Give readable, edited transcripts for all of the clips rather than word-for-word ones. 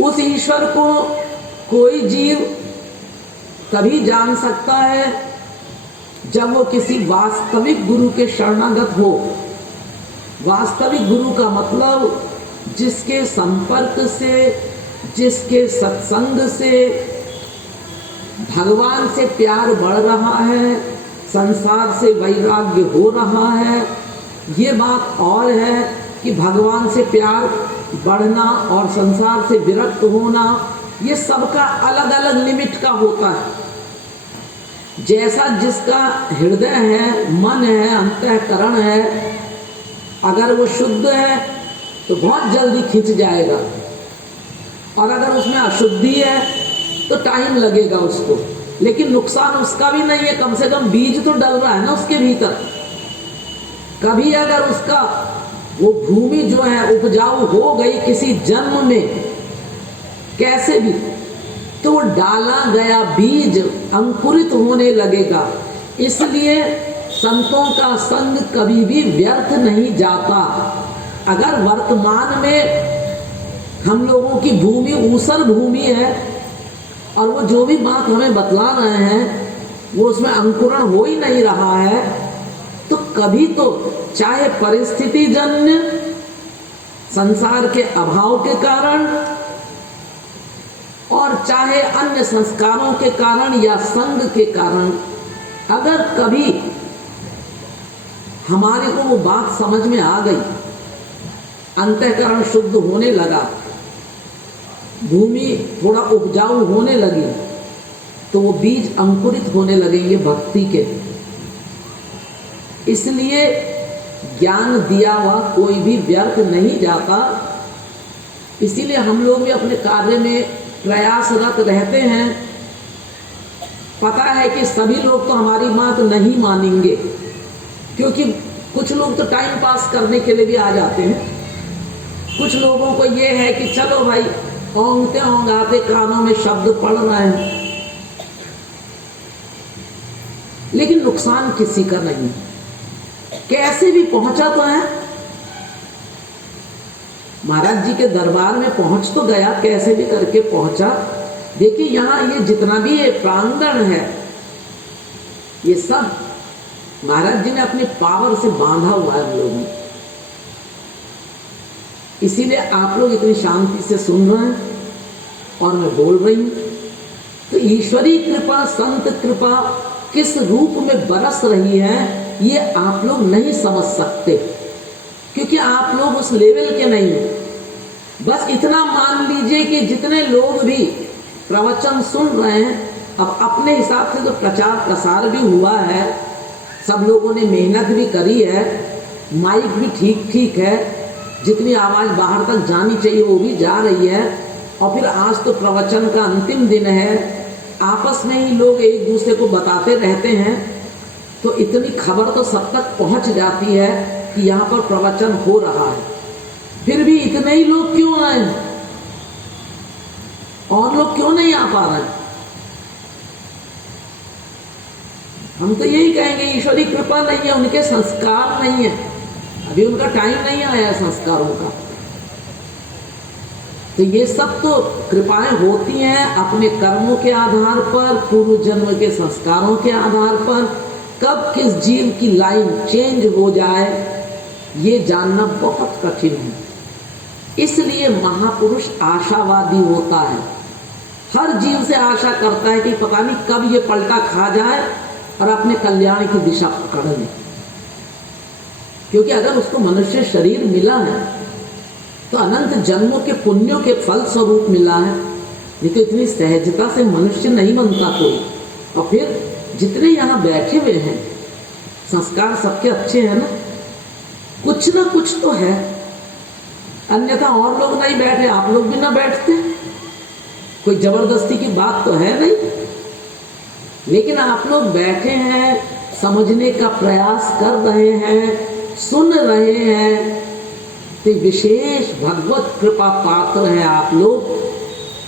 उस ईश्वर को कोई जीव तभी जान सकता है जब वो किसी वास्तविक गुरु के शरणागत हो। वास्तविक गुरु का मतलब जिसके संपर्क से, जिसके सत्संग से भगवान से प्यार बढ़ रहा है, संसार से वैराग्य हो रहा है। ये बात और है कि भगवान से प्यार बढ़ना और संसार से विरक्त होना, ये सबका अलग अलग लिमिट का होता है। जैसा जिसका हृदय है, मन है, अंतःकरण है, अगर वो शुद्ध है तो बहुत जल्दी खिंच जाएगा, और अगर उसमें अशुद्धि है तो टाइम लगेगा उसको। लेकिन नुकसान उसका भी नहीं है, कम से कम बीज तो डल रहा है ना उसके भीतर। कभी अगर उसका वो भूमि जो है उपजाऊ हो गई किसी जन्म में, कैसे भी, तो वो डाला गया बीज अंकुरित होने लगेगा। इसलिए संतों का संग कभी भी व्यर्थ नहीं जाता। अगर वर्तमान में हम लोगों की भूमि ऊसर भूमि है और वो जो भी बात हमें बतला रहे हैं वो उसमें अंकुरण हो ही नहीं रहा है, तो कभी तो चाहे परिस्थिति जन्य, संसार के अभाव के कारण, और चाहे अन्य संस्कारों के कारण या संग के कारण, अगर कभी हमारे को वो बात समझ में आ गई, अंतःकरण शुद्ध होने लगा, भूमि थोड़ा उपजाऊ होने लगी, तो वो बीज अंकुरित होने लगेंगे भक्ति के। इसलिए ज्ञान दिया हुआ कोई भी व्यर्थ नहीं जाता। इसीलिए हम लोग भी अपने कार्य में प्रयासरत रहते हैं। पता है कि सभी लोग तो हमारी बात नहीं मानेंगे, क्योंकि कुछ लोग तो टाइम पास करने के लिए भी आ जाते हैं। कुछ लोगों को ये है कि चलो भाई, ओंगते ओंगाते कानों में शब्द पढ़ रहे हैं, लेकिन नुकसान किसी का नहीं। कैसे भी पहुंचा तो है, महाराज जी के दरबार में पहुंच तो गया, कैसे भी करके पहुंचा। देखिए यहाँ ये जितना भी ये प्रांगण है, ये सब महाराज जी ने अपनी पावर से बांधा हुआ है हम लोगों ने। इसीलिए आप लोग इतनी शांति से सुन रहे हैं और मैं बोल रही हूं। तो ईश्वरी कृपा, संत कृपा किस रूप में बरस रही है ये आप लोग नहीं समझ सकते, क्योंकि आप लोग उस लेवल के नहीं हैं। बस इतना मान लीजिए कि जितने लोग भी प्रवचन सुन रहे हैं, अब अपने हिसाब से तो प्रचार प्रसार भी हुआ है, सब लोगों ने मेहनत भी करी है, माइक भी ठीक ठीक है, जितनी आवाज़ बाहर तक जानी चाहिए वो भी जा रही है। और फिर आज तो प्रवचन का अंतिम दिन है, आपस में ही लोग एक दूसरे को बताते रहते हैं, तो इतनी खबर तो सब तक पहुंच जाती है कि यहाँ पर प्रवचन हो रहा है। फिर भी इतने ही लोग क्यों आए, और लोग क्यों नहीं आ पा रहे? हम तो यही कहेंगे ईश्वरी कृपा नहीं है, उनके संस्कार नहीं है, अभी उनका टाइम नहीं आया है संस्कारों का। तो ये सब तो कृपाएं होती हैं अपने कर्मों के आधार पर, पूर्व जन्म के संस्कारों के आधार पर। कब किस जीव की लाइन चेंज हो जाए ये जानना बहुत कठिन है। इसलिए महापुरुष आशावादी होता है, हर जीव से आशा करता है कि पता नहीं कब ये पलटा खा जाए और अपने कल्याण की दिशा पकड़ ले। क्योंकि अगर उसको मनुष्य शरीर मिला है तो अनंत जन्मों के पुण्यों के फल स्वरूप मिला है, नहीं तो इतनी सहजता से मनुष्य नहीं बनता कोई। और फिर जितने यहाँ बैठे हुए हैं संस्कार सबके अच्छे हैं ना, कुछ ना कुछ तो है, अन्यथा और लोग नहीं बैठे, आप लोग भी ना बैठते, कोई जबरदस्ती की बात तो है नहीं। लेकिन आप लोग बैठे हैं, समझने का प्रयास कर रहे हैं, सुन रहे हैं, तो विशेष भगवत कृपा पात्र है आप लोग।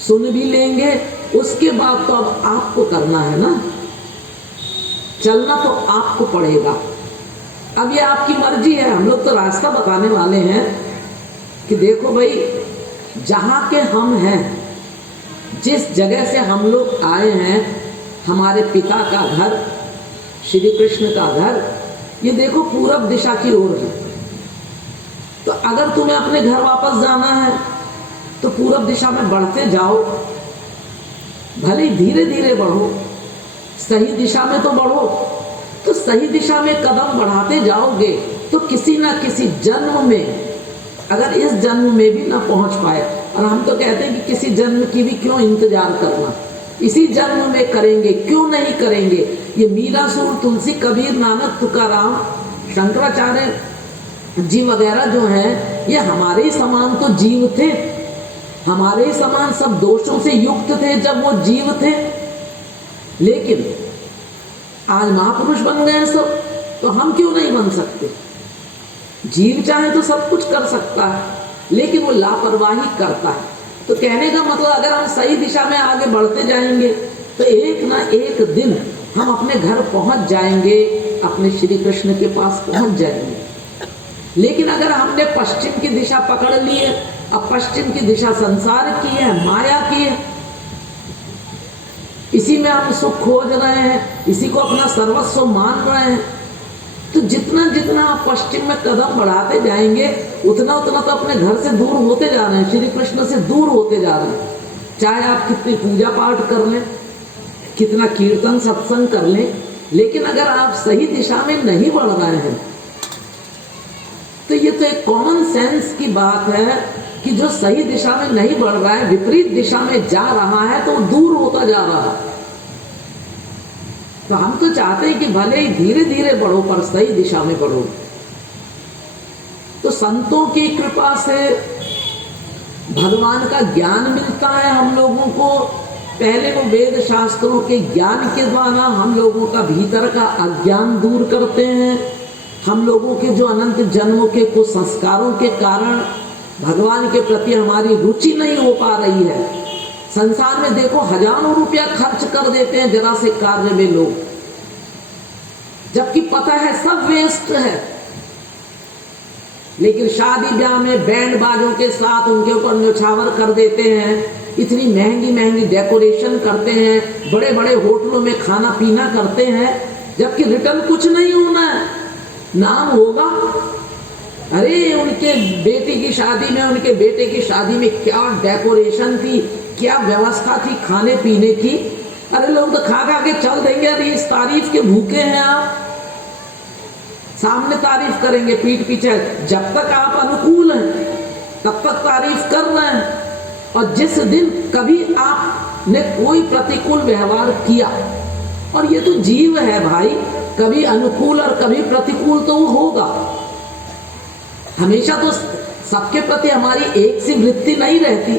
सुन भी लेंगे, उसके बाद तो अब आपको करना है ना, चलना तो आपको पड़ेगा। अब ये आपकी मर्जी है, हम लोग तो रास्ता बताने वाले हैं कि देखो भाई जहाँ के हम हैं, जिस जगह से हम लोग आए हैं, हमारे पिता का घर, श्री कृष्ण का घर, ये देखो पूरब दिशा की ओर है। तो अगर तुम्हें अपने घर वापस जाना है तो पूरब दिशा में बढ़ते जाओ, भले ही धीरे धीरे बढ़ो, सही दिशा में तो बढ़ो। तो सही दिशा में कदम बढ़ाते जाओगे तो किसी ना किसी जन्म में, अगर इस जन्म में भी ना पहुंच पाए, और हम तो कहते हैं कि किसी जन्म की भी क्यों इंतजार करना, इसी जन्म में करेंगे, क्यों नहीं करेंगे। ये मीरा सूर, तुलसी, कबीर, नानक, तुकाराम, शंकराचार्य जी वगैरह जो हैं, ये हमारे ही समान तो जीव थे, हमारे ही समान सब दोषों से युक्त थे जब वो जीव थे, लेकिन आज महापुरुष बन गए सब, तो हम क्यों नहीं बन सकते। जीव चाहे तो सब कुछ कर सकता है, लेकिन वो लापरवाही करता है। तो कहने का मतलब, अगर हम सही दिशा में आगे बढ़ते जाएंगे तो एक ना एक दिन हम अपने घर पहुंच जाएंगे, अपने श्री कृष्ण के पास पहुंच जाएंगे। लेकिन अगर हमने पश्चिम की दिशा पकड़ ली है, अब पश्चिम की दिशा संसार की है, माया की है, इसी में हम सुख खोज रहे हैं, इसी को अपना सर्वस्व मान रहे हैं, तो जितना जितना आप पश्चिम में कदम बढ़ाते जाएंगे, उतना उतना तो अपने घर से दूर होते जा रहे हैं, श्री कृष्ण से दूर होते जा रहे हैं। चाहे आप कितनी पूजा पाठ कर लें, कितना कीर्तन सत्संग कर लें, लेकिन अगर आप सही दिशा में नहीं बढ़ रहे हैं, तो ये तो एक कॉमन सेंस की बात है कि जो सही दिशा में नहीं बढ़ रहा है, विपरीत दिशा में जा रहा है, तो दूर होता जा रहा है। तो हम तो चाहते हैं कि भले ही धीरे धीरे बढ़ो, पर सही दिशा में बढ़ो। तो संतों की कृपा से भगवान का ज्ञान मिलता है हम लोगों को। पहले वो वेद शास्त्रों के ज्ञान के द्वारा हम लोगों का भीतर का अज्ञान दूर करते हैं। हम लोगों के जो अनंत जन्मों के कुछ संस्कारों के कारण भगवान के प्रति हमारी रुचि नहीं हो पा रही है। संसार में देखो, हजारों रुपया खर्च कर देते हैं जरा से कार्य में लोग, जबकि पता है सब वेस्ट है। लेकिन शादी ब्याह में बैंड बाजों के साथ उनके ऊपर न्यौछावर कर देते हैं, इतनी महंगी महंगी डेकोरेशन करते हैं, बड़े बड़े होटलों में खाना पीना करते हैं, जबकि रिटर्न कुछ नहीं होना है, नाम होगा। अरे उनके बेटी की शादी में, उनके बेटे की शादी में क्या डेकोरेशन थी, क्या व्यवस्था थी खाने पीने की। अरे लोग तो खा खा के चल देंगे, अरे इस तारीफ के भूखे हैं आप, सामने तारीफ करेंगे, पीठ पीछे। जब तक आप अनुकूल हैं तब तक तारीफ कर रहे हैं, और जिस दिन कभी आपने कोई प्रतिकूल व्यवहार किया, और ये तो जीव है भाई, कभी अनुकूल और कभी प्रतिकूल तो वो होगा। हमेशा तो सबके प्रति हमारी एक सी वृत्ति नहीं रहती।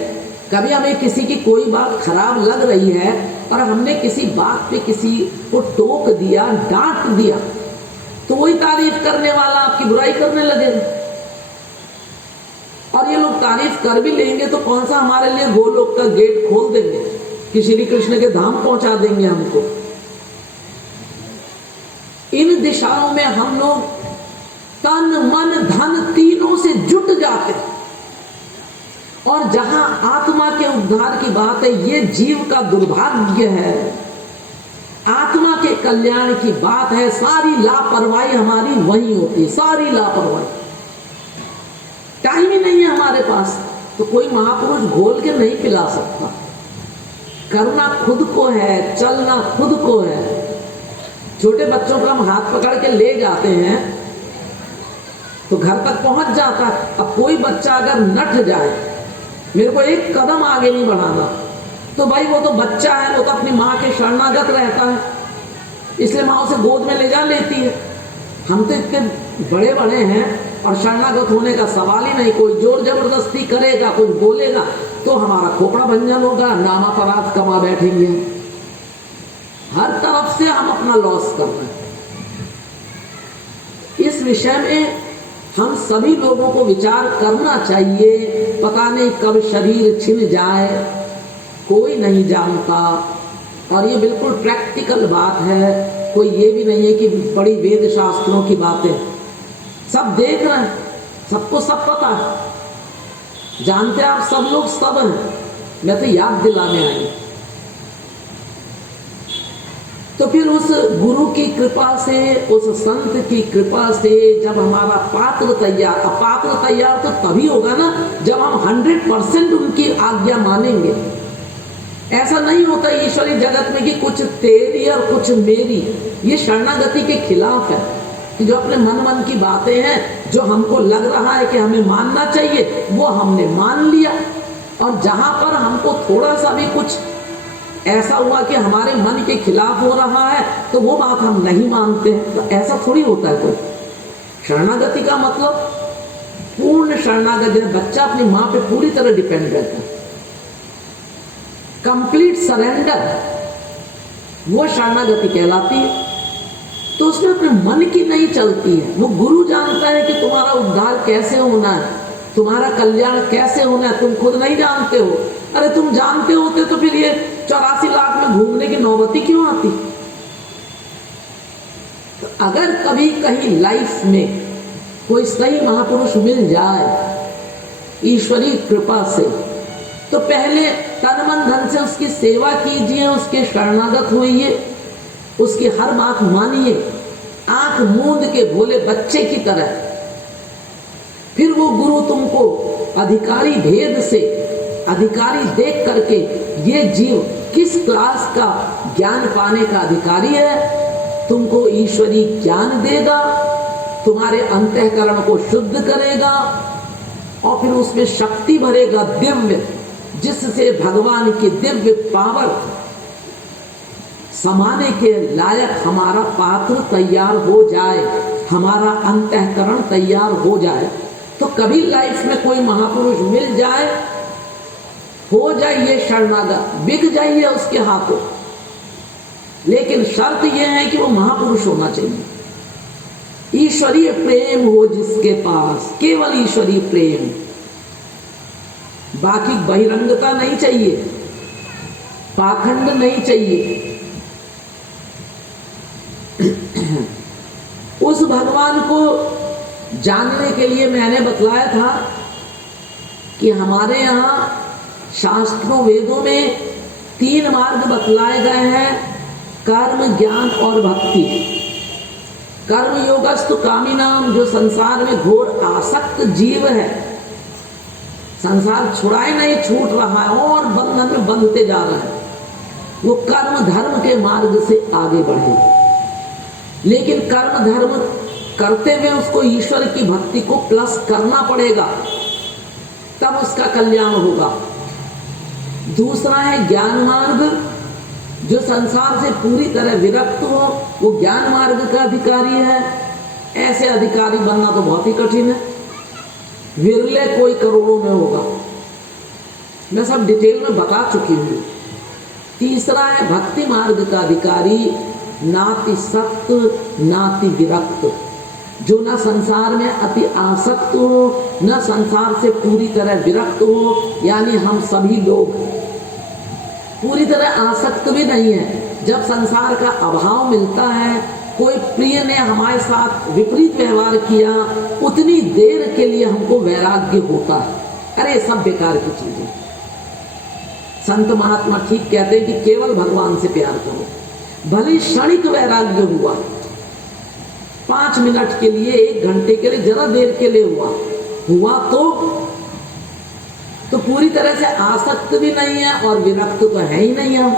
कभी हमें किसी की कोई बात खराब लग रही है और हमने किसी बात पे किसी को टोक दिया, डांट दिया, तो वही तारीफ करने वाला आपकी बुराई करने लगेगा। और ये लोग तारीफ कर भी लेंगे तो कौन सा हमारे लिए गोलोक का गेट खोल देंगे कि श्री कृष्ण के धाम पहुंचा देंगे हमको। इन दिशाओं में हम लोग तन मन धन तीनों से जुट जाते, और जहां आत्मा के उद्धार की बात है, ये जीव का दुर्भाग्य है। आत्मा के कल्याण की बात है, सारी लापरवाही हमारी वही होती है, सारी लापरवाही। टाइम ही नहीं है हमारे पास, तो कोई महापुरुष घोल के नहीं पिला सकता। करना खुद को है, चलना खुद को है। छोटे बच्चों को हम हाथ पकड़ के ले जाते हैं तो घर तक पहुंच जाता है। अब कोई बच्चा अगर नठ जाए, मेरे को एक कदम आगे नहीं बढ़ाना, तो भाई वो तो बच्चा है, वो तो अपनी माँ के शरणागत रहता है, इसलिए माँ उसे गोद में ले जा लेती है। हम तो इतने बड़े बड़े हैं और शरणागत होने का सवाल ही नहीं। कोई जोर जबरदस्ती करेगा, कोई बोलेगा तो हमारा खोपड़ा भंजन होगा, नाम अपराध कमा बैठेंगे। हर तरफ से हम अपना लॉस कर रहे हैं। इस विषय में हम सभी लोगों को विचार करना चाहिए। पता नहीं कब शरीर छिन जाए, कोई नहीं जानता, और ये बिल्कुल प्रैक्टिकल बात है। कोई ये भी नहीं है कि बड़ी वेद शास्त्रों की बातें, सब देख रहे हैं, सबको सब पता है। जानते आप सब लोग सब हैं, मैं तो याद दिलाने आई। तो फिर उस गुरु की कृपा से, उस संत की कृपा से जब हमारा पात्र तैयार, अपात्र तैयार तो तभी होगा ना जब हम 100% उनकी आज्ञा मानेंगे। ऐसा नहीं होता ईश्वरी जगत में कि कुछ तेरी और कुछ मेरी, ये शरणागति के खिलाफ है कि जो अपने मन की बातें हैं, जो हमको लग रहा है कि हमें मानना चाहिए, वो हमने मान लिया, और जहां पर हमको थोड़ा सा भी कुछ ऐसा हुआ कि हमारे मन के खिलाफ हो रहा है तो वो बात हम नहीं मानते हैं। तो ऐसा थोड़ी होता है कोई। शरणागति का मतलब पूर्ण शरणागति, बच्चा अपनी माँ पे पूरी तरह डिपेंड रहता है, कंप्लीट सरेंडर, वो शरणागति कहलाती है। तो उसमें अपने मन की नहीं चलती है। वो गुरु जानता है कि तुम्हारा उद्धार कैसे होना है, तुम्हारा कल्याण कैसे होना है, तुम खुद नहीं जानते हो। अरे तुम जानते होते तो फिर ये 84 लाख में घूमने की नौबती क्यों आती। तो अगर कभी कहीं लाइफ में कोई सही महापुरुष मिल जाए ईश्वरी कृपा से, तो पहले तन मन धन से उसकी सेवा कीजिए, उसके शरणागत होइए, उसकी हर बात मानिए, आंख मूंद के भोले बच्चे की तरह। फिर वो गुरु तुमको अधिकारी भेद से, अधिकारी देख करके ये जीव किस क्लास का ज्ञान पाने का अधिकारी है, तुमको ईश्वरी ज्ञान देगा, तुम्हारे अंतःकरण को शुद्ध करेगा और फिर उसमें शक्ति भरेगा दिव्य, जिससे भगवान की दिव्य पावर समाने के लायक हमारा पात्र तैयार हो जाए, हमारा अंतःकरण तैयार हो जाए। तो कभी लाइफ में कोई महापुरुष मिल जाए, हो जाइए शरणागत, बिक जाइए उसके हाथों, लेकिन शर्त यह है कि वो महापुरुष होना चाहिए। ईश्वरीय प्रेम हो जिसके पास, केवल ईश्वरीय प्रेम, बाकी बहिरंगता नहीं चाहिए, पाखंड नहीं चाहिए। उस भगवान को जानने के लिए मैंने बतलाया था कि हमारे यहाँ शास्त्रों वेदों में 3 मार्ग बतलाए गए हैं, कर्म, ज्ञान और भक्ति। कर्म योगस्तु कामिनाम, जो संसार में घोर आसक्त जीव है, संसार छुड़ाए नहीं, छूट रहा है और बंधन में बंधते जा रहा है, वो कर्म धर्म के मार्ग से आगे बढ़े। लेकिन कर्म धर्म करते हुए उसको ईश्वर की भक्ति को प्लस करना पड़ेगा, तब उसका कल्याण होगा। दूसरा है ज्ञान मार्ग, जो संसार से पूरी तरह विरक्त हो, वो ज्ञान मार्ग का अधिकारी है। ऐसे अधिकारी बनना तो बहुत ही कठिन है, विरले कोई करोड़ों में होगा, मैं सब डिटेल में बता चुकी हूँ। तीसरा है भक्ति मार्ग का अधिकारी, नाति सक्त नाति विरक्त, जो न संसार में अति आसक्त हो, न संसार से पूरी तरह विरक्त हो। यानी हम सभी लोग पूरी तरह आसक्त भी नहीं है। जब संसार का अभाव मिलता है, कोई प्रिय ने हमारे साथ विपरीत व्यवहार किया, उतनी देर के लिए हमको वैराग्य होता है, अरे सब बेकार की चीजें। संत महात्मा ठीक कहते हैं कि केवल भगवान से प्यार करो। भले क्षणिक वैराग्य हुआ, 5 मिनट के लिए, 1 घंटे के लिए, जरा देर के लिए हुआ तो पूरी तरह से आसक्त भी नहीं है और विरक्त तो है ही नहीं हम।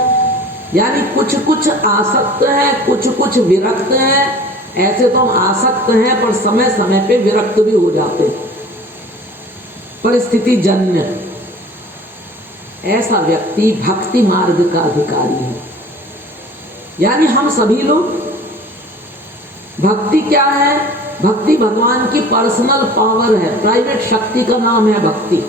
यानी कुछ कुछ आसक्त है, कुछ कुछ विरक्त है। ऐसे तो हम आसक्त हैं पर समय समय पे विरक्त भी हो जाते, परिस्थिति जन्य। ऐसा व्यक्ति भक्ति मार्ग का अधिकारी है। यानी हम सभी लोग, भक्ति क्या है? भक्ति भगवान की पर्सनल पावर है, प्राइवेट शक्ति का नाम है भक्ति।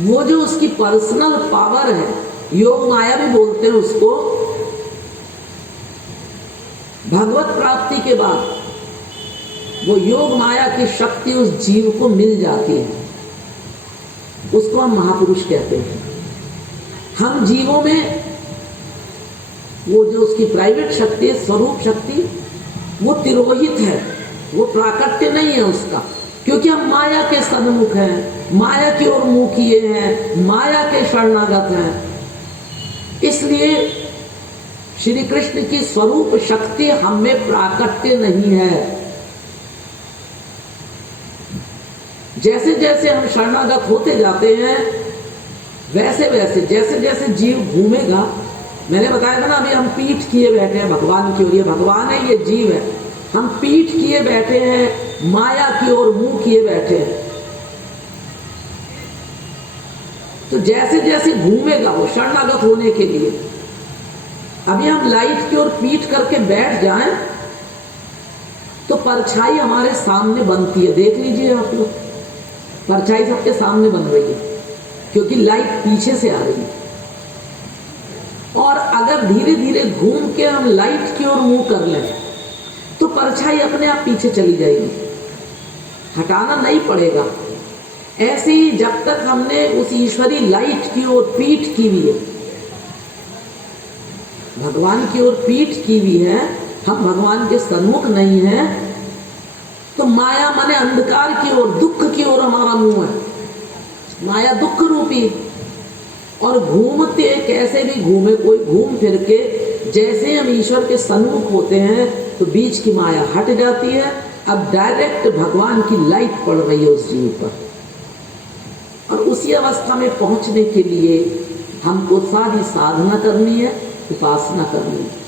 वो जो उसकी पर्सनल पावर है, योग माया भी बोलते हैं उसको। भगवत प्राप्ति के बाद वो योग माया की शक्ति उस जीव को मिल जाती है, उसको हम महापुरुष कहते हैं। हम जीवों में वो जो उसकी प्राइवेट शक्ति है, स्वरूप शक्ति, वो तिरोहित है, वो प्राकट्य नहीं है उसका, क्योंकि हम माया के सन्मुख हैं, माया की ओर मुंह किए हैं, माया के शरणागत हैं। इसलिए श्री कृष्ण की स्वरूप शक्ति हम में प्राकट्य नहीं है। जैसे जैसे हम शरणागत होते जाते हैं, वैसे वैसे जैसे जैसे जीव घूमेगा, मैंने बताया था ना, अभी हम पीठ किए बैठे हैं भगवान की ओर, ये भगवान है, ये जीव है। हम पीठ किए बैठे हैं, माया की ओर मुंह किए बैठे हैं। तो जैसे जैसे घूमेगा वो शरणागत होने के लिए, अभी हम लाइट की ओर पीठ करके बैठ जाएं तो परछाई हमारे सामने बनती है। देख लीजिए आप लोग, परछाई सबके सामने बन रही है, क्योंकि लाइट पीछे से आ रही है। और अगर धीरे धीरे घूम के हम लाइट की ओर मुंह कर लें तो परछाई अपने आप पीछे चली जाएगी, हटाना नहीं पड़ेगा। ऐसे ही जब तक हमने उस ईश्वरी लाइट की ओर पीठ की हुई है, भगवान की ओर पीठ की हुई है, हम भगवान के सन्मुख नहीं हैं, तो माया माने अंधकार की ओर, दुख की ओर हमारा मुंह है। माया दुख रूपी, और घूमते कैसे भी घूमे कोई, घूम फिर के जैसे हम ईश्वर के सन्मुख होते हैं तो बीच की माया हट जाती है। अब डायरेक्ट भगवान की लाइट पड़ रही है उस जीव पर, और उसी अवस्था में पहुंचने के लिए हमको सारी साधना करनी है, उपासना करनी है।